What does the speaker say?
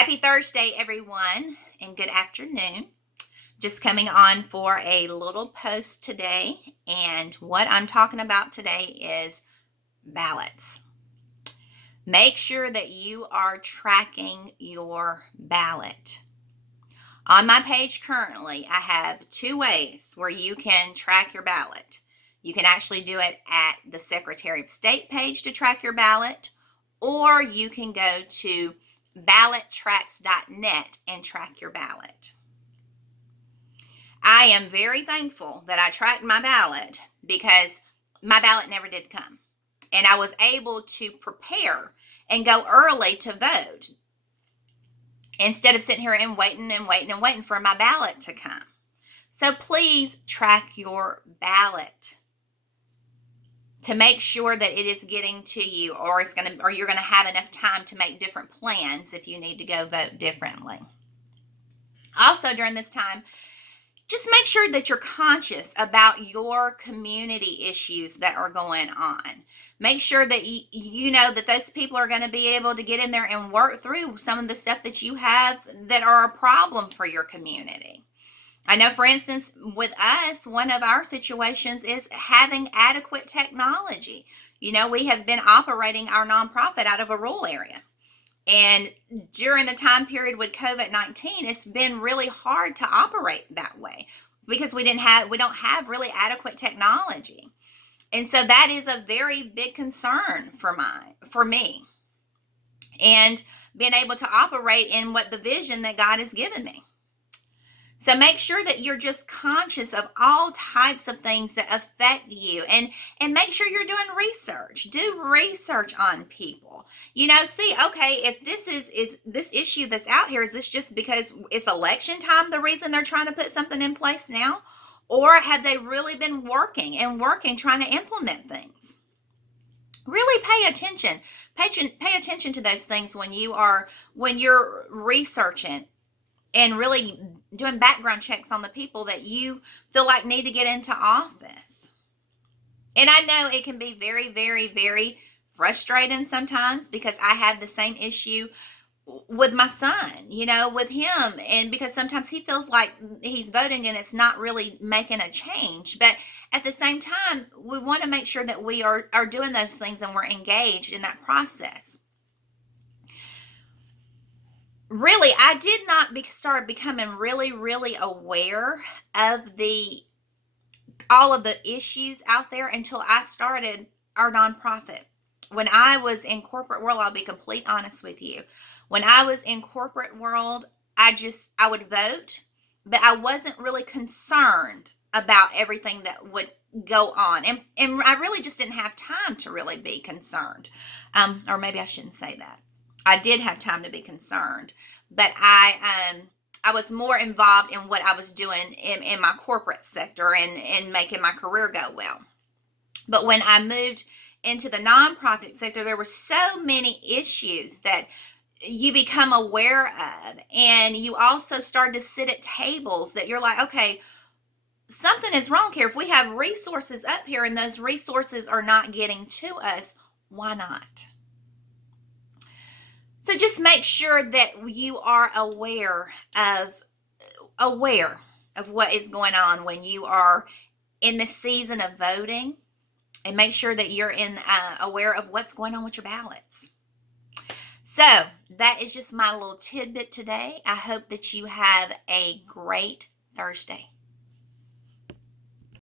Happy Thursday, everyone, and good afternoon. Just coming on for a little post today, and what I'm talking about today is ballots. Make sure that you are tracking your ballot. On my page currently, I have two ways where you can track your ballot. You can actually do it at the Secretary of State page to track your ballot, or you can go to ballottracks.net and track your ballot. I am very thankful that I tracked my ballot because my ballot never did come. And I was able to prepare and go early to vote instead of sitting here and waiting for my ballot to come. So please track your ballot to make sure that it is getting to you, or you're going to have enough time to make different plans if you need to go vote differently. Also, during this time, just make sure that you're conscious about your community issues that are going on. Make sure that you know that those people are going to be able to get in there and work through some of the stuff that you have that are a problem for your community. I know, for instance, with us, one of our situations is having adequate technology. We have been operating our nonprofit out of a rural area. And during the time period with COVID-19, it's been really hard to operate that way because we don't have really adequate technology. And so that is a very big concern for me. And being able to operate in what the vision that God has given me. So make sure that you're just conscious of all types of things that affect you, and make sure you're doing research. Do research on people. See, okay, if this is this issue that's out here, is this just because it's election time, the reason they're trying to put something in place now? Or have they really been working, trying to implement things? Really pay attention. Pay attention to those things when you're researching and really doing background checks on the people that you feel like need to get into office. And I know it can be very, very, very frustrating sometimes because I have the same issue with my son, with him. And because sometimes he feels like he's voting and it's not really making a change. But at the same time, we want to make sure that we are doing those things and we're engaged in that process. Really, I did not start becoming really, really aware of all of the issues out there until I started our nonprofit. When I was in corporate world, I'll be completely honest with you. When I was in corporate world, I would vote, but I wasn't really concerned about everything that would go on. And I really just didn't have time to really be concerned. Or maybe I shouldn't say that. I did have time to be concerned, but I was more involved in what I was doing in my corporate sector and making my career go well. But when I moved into the nonprofit sector, there were so many issues that you become aware of, and you also start to sit at tables that you're like, okay, something is wrong here. If we have resources up here and those resources are not getting to us, why not? So just make sure that you are aware of what is going on when you are in the season of voting, and make sure that you're aware of what's going on with your ballots. So that is just my little tidbit today. I hope that you have a great Thursday.